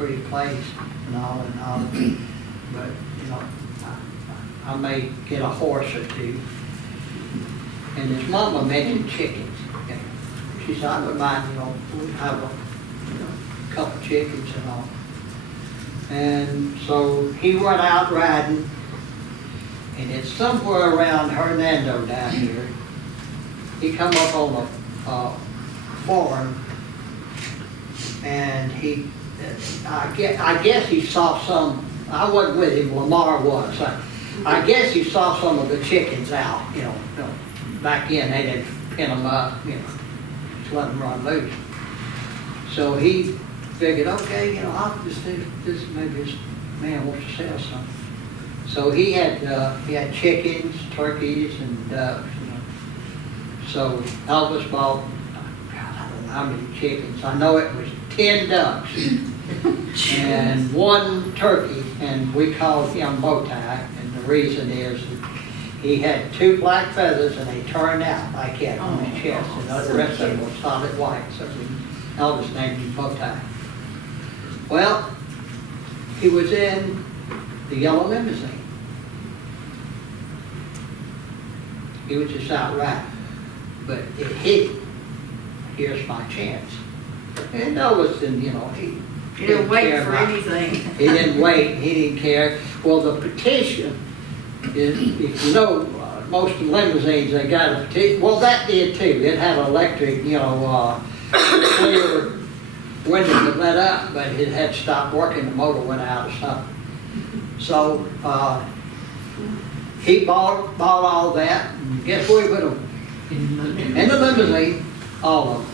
pretty place and all, but, I may get a horse or two. And his mama mentioned chickens. She said, I would mind, we'd have a couple chickens and all. And so he went out riding, and it's somewhere around Hernando down here. He come up on a farm, and I guess he saw some. I wasn't with him. Lamar was. I guess he saw some of the chickens out. Back in they didn't pin them up. Just let them run loose. So he figured, okay, I'll just do this. Maybe this man wants to sell something. So he had chickens, turkeys, and ducks. So Elvis bought, I don't know how many chickens. I know it was 10 ducks and 1 turkey, and we called him Bowtie. And the reason is he had 2 black feathers, and they turned out like that on his chest, and the rest of them were solid white. So Elvis named him Bowtie. Well, he was in the yellow limousine. He was just out riding, but it hit him. Here's my chance. And Elvis didn't, he didn't wait for anything. He didn't wait. He didn't care. Well, the petition is, if most of the limousines, they got a petition. Well, that did too. It had electric, clear window that let up, but it had stopped working. The motor went out or something. So he bought all that. And guess where he put them? In the limousine, all of them.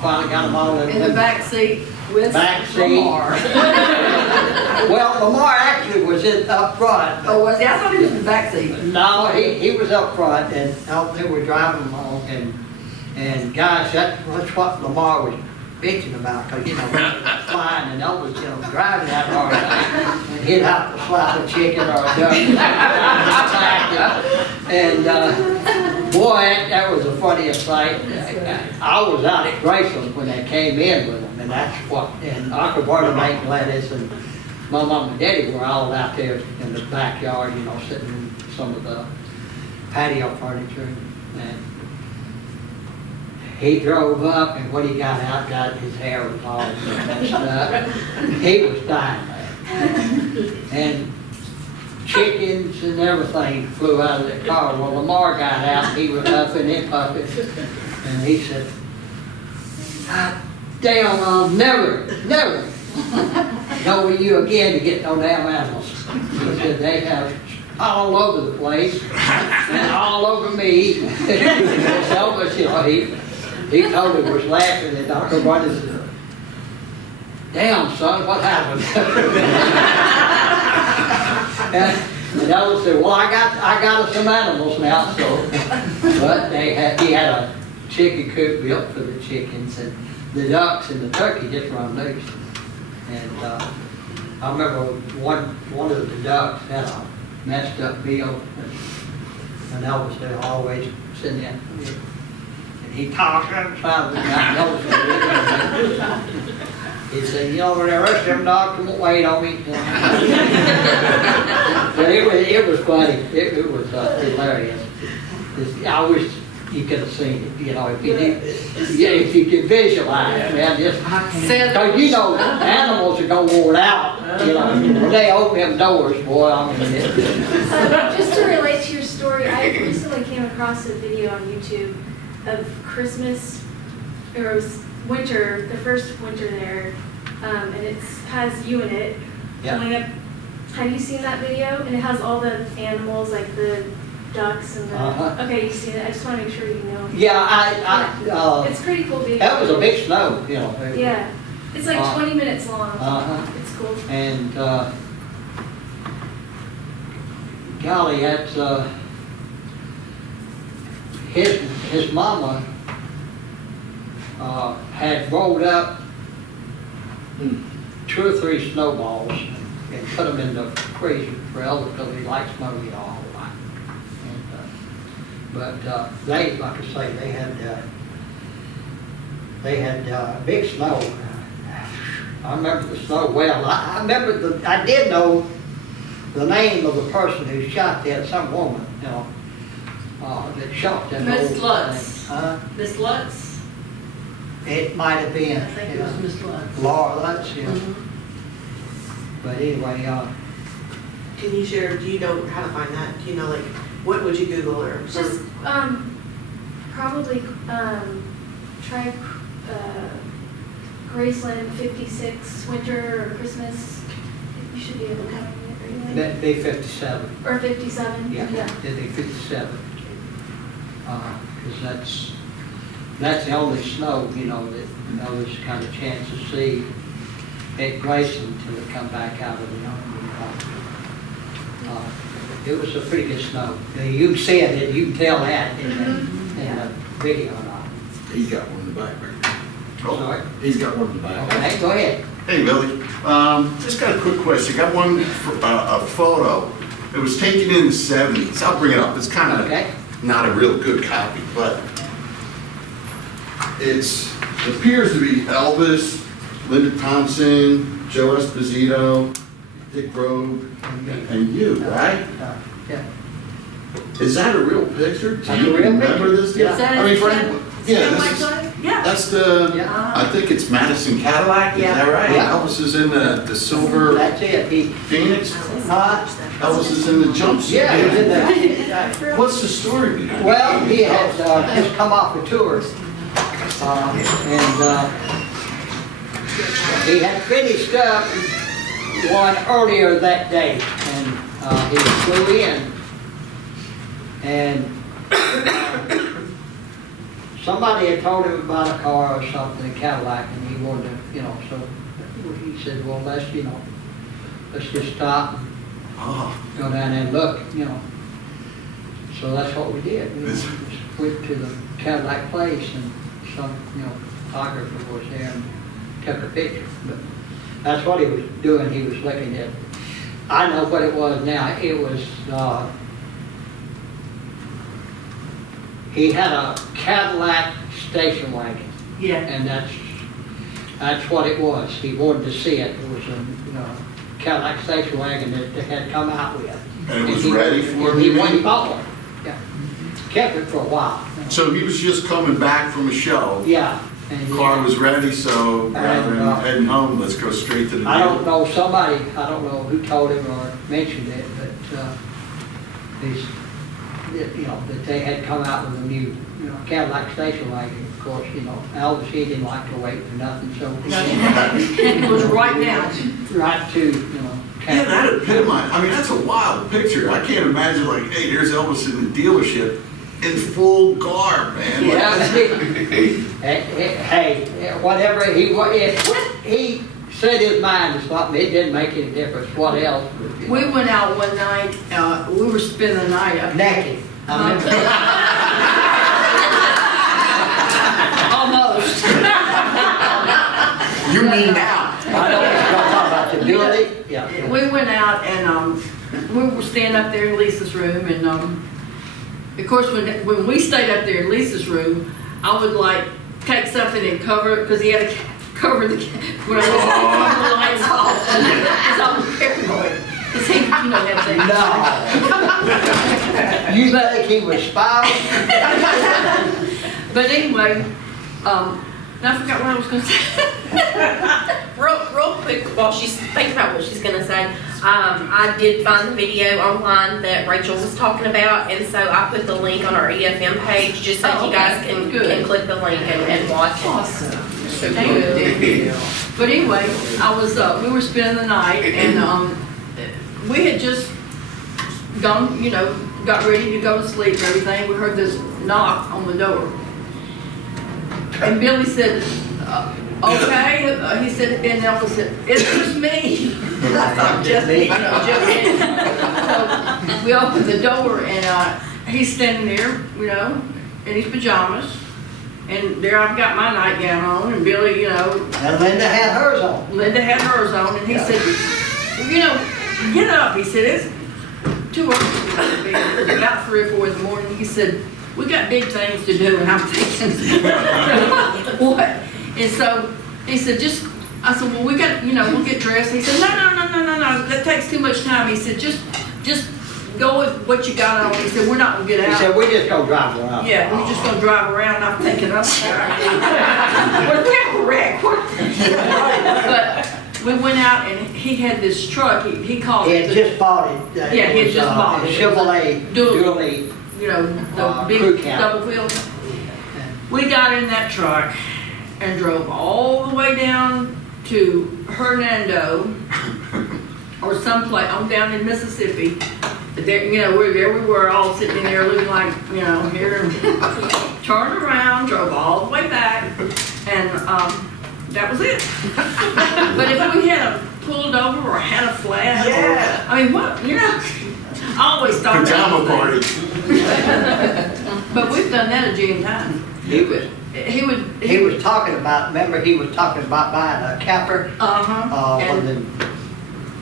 Finally got them all in the back seat with Lamar. Well, Lamar actually was up front. Oh, was he? I thought he was in the back seat. No, he was up front, and they were driving along, and guys, that's what Lamar was bitching about, because, he was flying, and Elvis, driving that hard, and he'd have to slap a chicken or a duck. And boy, that was the funniest sight. I was out at Graceland when they came in with them, and and Uncle Barton and Gladys and my mom and daddy were all out there in the backyard, sitting in some of the patio furniture, and he drove up, and when he got out, his hair was all messed up. He was dying there. And chickens and everything flew out of the car. Well, Lamar got out, he was huffing and puffing, and he said, damn, I'll never go with you again to get no damn animals. He said, they have all over the place, and all over me. So much, he totally was laughing, and Dr. Barton said, damn, son, what happened? And Elvis said, well, I got us some animals now, so. But he had a chicken coop built for the chickens, and the ducks and the turkey just run loose. And I remember one of the ducks had a messed up bill, and Elvis would always send in. And he talked outside the guy. He said, the rest of them dogs won't wait on me. But it was funny. It was hilarious. I wish you could have seen it, if you could visualize, man. Because animals are gonna wear out. When they open them doors, boy. Just to relate to your story, I recently came across a video on YouTube of Christmas, or it was winter, the first winter there, and it has you in it. Yeah. Have you seen that video? And it has all the animals, like the ducks and the. Okay, you've seen it. I just want to make sure you know. Yeah, it's pretty cool video. That was a big snow, Yeah, it's like 20 minutes long. It's cool. And golly, that's his mama had rolled up 2 or 3 snowballs and put them in the freezer for Elvis because he likes smoking all the time. But they, like I say, they had big snow. I remember the snow well. I remember I did know the name of the person who shot that, some woman, you know, that shot that Miss whole Lutz. thing. Huh? Miss Lutz? It might have been. I think you it was know, Miss Lutz. Laura Lutz, yeah. Mhm. But anyway, Can you share, do you know how to find that? Do you know, like, what would you Google or? Just, probably, try, Graceland 56 winter or Christmas. You should be able to find it, right? that'd be 57. Or 57, Yeah, yeah. it'd be 57. Because that's the only snow, you know, that Elvis kind of chance to see at Graceland until it come back out of the it was a pretty good snow. You see it, you can tell that in the video. He's got one in the back right now. Sorry? He's got one in the back. Okay, go ahead. Hey, Billy. Just got a quick question. Got one, a photo. It was taken in the 70s. I'll bring it up. It's kind of Okay. not a real good copy, but it appears to be Elvis, Linda Thompson, Joe Esposito, Dick Grove, and you, right? Yeah. Is that a real picture? Do That's you a real remember picture. this? Yeah. Is that- I mean, is Frank, that- yeah, is that this white is, side? Yeah. that's the, Yeah. I think it's Madison Cadillac, is Yeah. that right? Yeah. Elvis is in the silver That's it. Phoenix. Elvis is in the jumpsuit. Yeah, he did that. What's the story behind it? Well, he had just come off a tour, and he had finished up one earlier that day, and he flew in, and somebody had told him about a car or something, a Cadillac, and he wanted to, you know, so he said, well, let's just stop and Oh, go down there and look, you know. So that's what we did. We This- just went to the Cadillac place, and some, you know, photographer was there and took a picture. But that's what he was doing. He was looking at, I know what it was now. It was, he had a Cadillac station wagon, Yeah. and that's what it was. He wanted to see it. It was a, you know, Cadillac station wagon that they had come out with. And it was he- ready for him, He you went and mean? bought one, yeah. Kept it for a while. so he was just coming back from a show. Yeah. and- Car was ready, so rather than heading home, let's go straight to the I don't deal. know, somebody, I don't know who told him or mentioned it, but, you know, that they had come out with a new, you know, Cadillac station wagon. Of course, you know, Elvis, he didn't like to wait for nothing, so. It was right now. Right to, you know. Yeah, that epitomized, I mean, that's a wild picture. I can't imagine like, hey, there's Elvis in the dealership in full garb, man. Yeah, hey, whatever if he set his mind to something, it didn't make any difference, what else. You know. We went out one night, we were spending the night up there. Naked. I remember. Almost. You mean now? I know what you're talking about, the duty, yeah. We went out and, we were staying up there in Lisa's room and, of course, when we stayed up there in Lisa's room, I would like take something and cover it, because he had to cover the, when I was turn the lights off, because I was paranoid. Because he, you know, that thing. No. You think he was spying? But anyway, now I forgot what I was gonna say. Real quick, while she's thinking about what she's gonna say, I did find the video online that Rachel was talking about, and so I put the link on our EFM page, just so Oh, you guys okay. can Good. click the link and watch it. Awesome. Thank you. But anyway, we were spending the night and, we had just gone, you know, got ready to go to sleep and everything. We heard this knock on the door. And Billy said, okay. He said, and Elvis said, it's just me. I thought, just me, you know, just me. So we opened the door and he's standing there, you know, in his pajamas. And there I've got my nightgown on and Billy, you know, And Linda had hers on. Linda had hers on, and he said, you know, get up. He said, it's 2 o'clock. It was about 3 or 4 in the morning. He said, we got big things to do, and I'm thinking, what? And so he said, just I said, well, we got, we'll get dressed. He said, no, that takes too much time. He said, just go with what you got on. He said, we're not gonna get He out. said, we're just gonna drive around. Yeah, we're just gonna drive around. I'm thinking, we're that wreck. But we went out and he had this truck. He called He it. had just bought it. Yeah, he had just bought it. Chevrolet Dually. Dually. The Crew big cab. double wheel. We got in that truck and drove all the way down to Hernando or someplace, on down in Mississippi. There, there we were all sitting in there looking like, here. Turned around, drove all the way back, and that was it. But if we had pulled over or had a flat, Yeah. I mean, what, I always thought that Pajama was party. But we've done that a jillion times. He was talking about, remember he was talking about buying a camper? Uh-huh. One of And, them,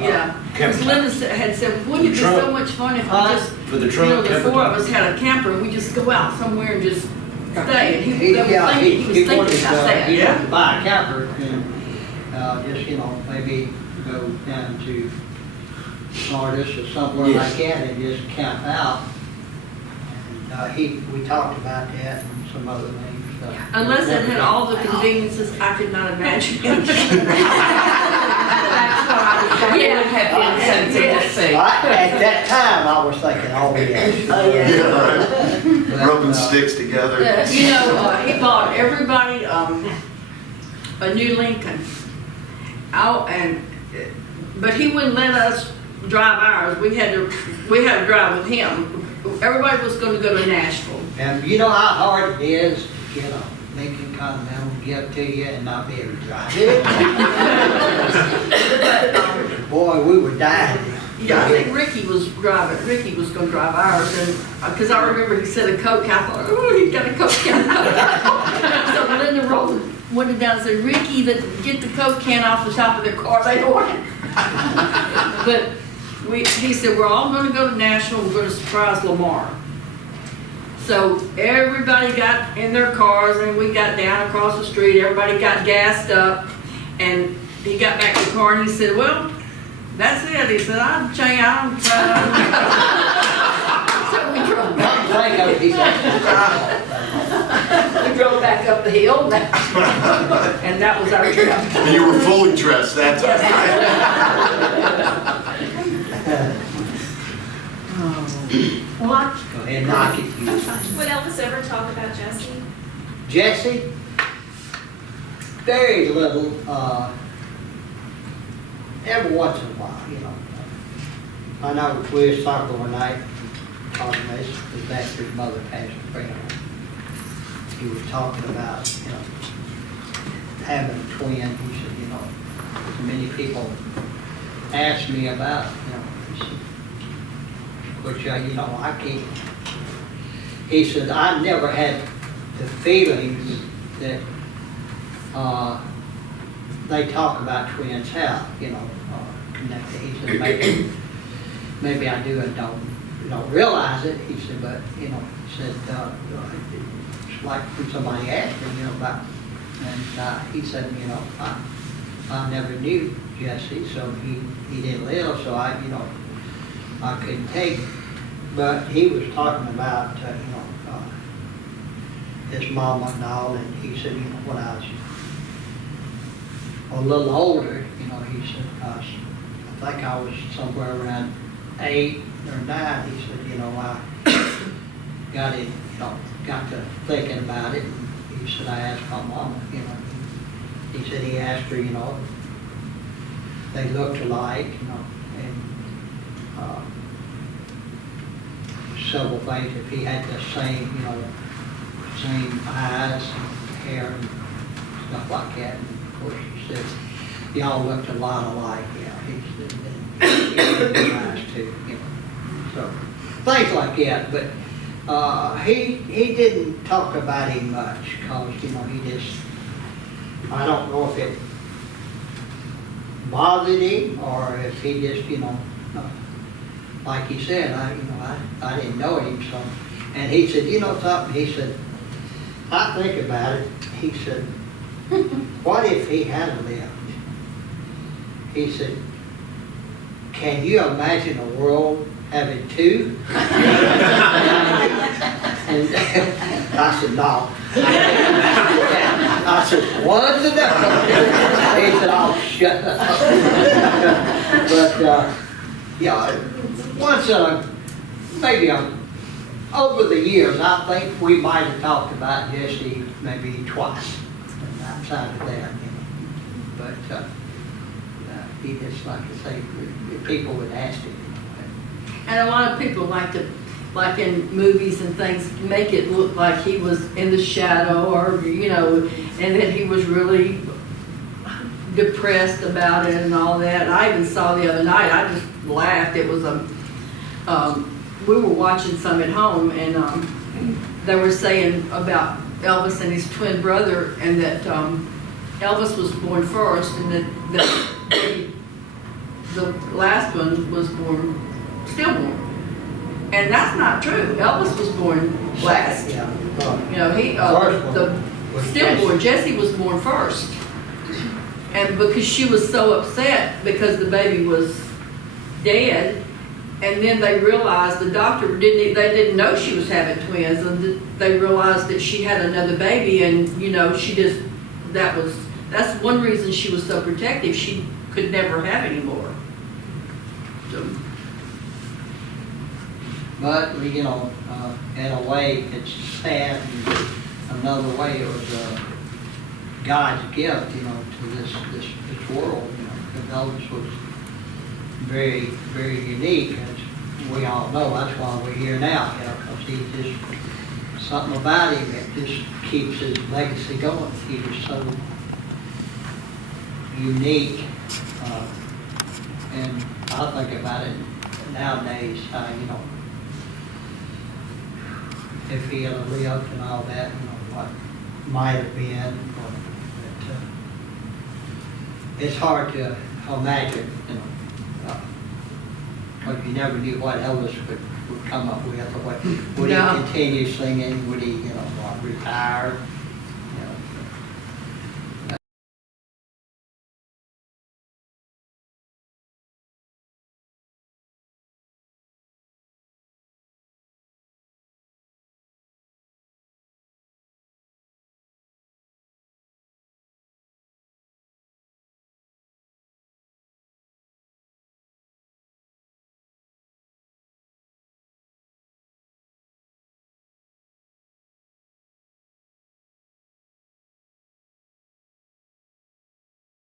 yeah, because Linda had said, wouldn't it be so Truck. much fun if we Huh? just, For the truck. the four of us had a camper and we just go out somewhere and just stay. And he was thinking about he that. wanted to buy a camper and, just, maybe go down to Sardis or somewhere Yes. like that and just camp out. And, we talked about that and some other things. Unless it had all the conveniences I could not imagine. That's why it would have been something to see. At that time, I was thinking, oh, yes. Yeah, right. But, Rubbing sticks together. He bought everybody a new Lincoln. But he wouldn't let us drive ours. We had to drive with him. Everybody was going to go to Nashville. And you know how hard it is to get a Lincoln Continental, get to you and not be able to drive it? Boy, we were dying. Yeah, I think Ricky was driving. Ricky was going to drive ours, and because I remember he said a Coke. I thought, oh, he got a Coke can. So Linda rolled the window down and said, Ricky, get the Coke can off the top of their car. They want it. But he said, we're all going to go to Nashville. We're going to surprise Lamar. So everybody got in their cars, and we got down across the street. Everybody got gassed up, and he got back to the car and he said, well, that's it. He said, I'm changing. So we drove back. We drove back up the hill, and that was our trip. And you were fully dressed that time, Well, Go ahead, knock it. Would Elvis ever talk about Jesse? Jesse, very little, every once in a while, I know we was talking one night, talking about his after his mother passed away. He was talking about, having a twin. He said, many people ask me about, which, I can't. He said, I never had the feelings that they talk about twins have, connected. He said, maybe I do and don't realize it. He said, but, he said, it's like when somebody asked me, about, and he said, I never knew Jesse, so he didn't live, so I couldn't take it. But he was talking about, his mama and all, and he said, when I was a little older, he said, I think I was somewhere around 8 or 9, he said, I got to thinking about it, and he said, I asked my mama, he said he asked her, they looked alike, and several things, if he had the same, same eyes and hair and stuff like that. And of course, he said, y'all looked a lot alike, he said, and he had good eyes too, So, things like that, but he didn't talk about him much, because, he just, I don't know if it bothered him, or if he just, like he said, I didn't know him, so, and he said, something, he said, I think about it, he said, what if he hadn't lived? he said, can you imagine a world having two? And I said, no. I said, one's enough. He said, oh, shut up. But, yeah, once, maybe over the years, I think we might have talked about Jesse maybe twice, and outside of that, you know. But he just, like I say, people would ask him, you know. And a lot of people like to, like in movies and things, make it look like he was in the shadow or, you know, and that he was really depressed about it and all that. And I even saw the other night, I just laughed. It was we were watching some at home, and they were saying about Elvis and his twin brother, and that Elvis was born first, and that the last one was born stillborn. And that's not true. Elvis was born last. Yeah. You know, he First one the was stillborn Jessie was born first, and because she was so upset because the baby was dead, and then they realized the doctor they didn't know she was having twins, and they realized that she had another baby, and you know that's one reason she was so protective. She could never have any more. So. But, you know, in a way, it's sad, and another way it was God's gift, you know, to this world, you know, because Elvis was very, very unique, as we all know. That's why we're here now, you know, because he just, something about him that just keeps his legacy going. He was so unique, and I think about it nowadays, you know, if he had lived and all that, you know, what might have been. But, it's hard to imagine, you know, because you never knew what Elvis would come up with, or what, would he No. continue singing, would he, you know, retire?